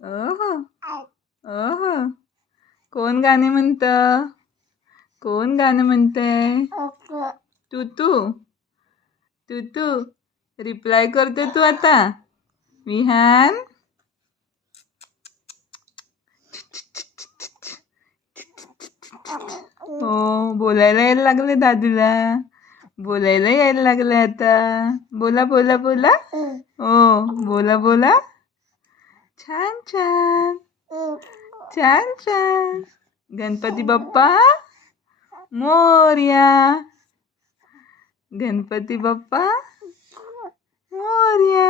ओहो ओहो. कोण गाणे म्हणतं? कोण गाणं म्हणतंय? तू तू तू तू रिप्लाय करते तू आता. विहान हो, बोलायला यायला लागले दादूला. बोलायला यायला लागले आता. बोला बोला बोला. हो, बोला बोला. छान छान छान छान. गणपती बाप्पा मोरया. गणपती बाप्पा मोरया.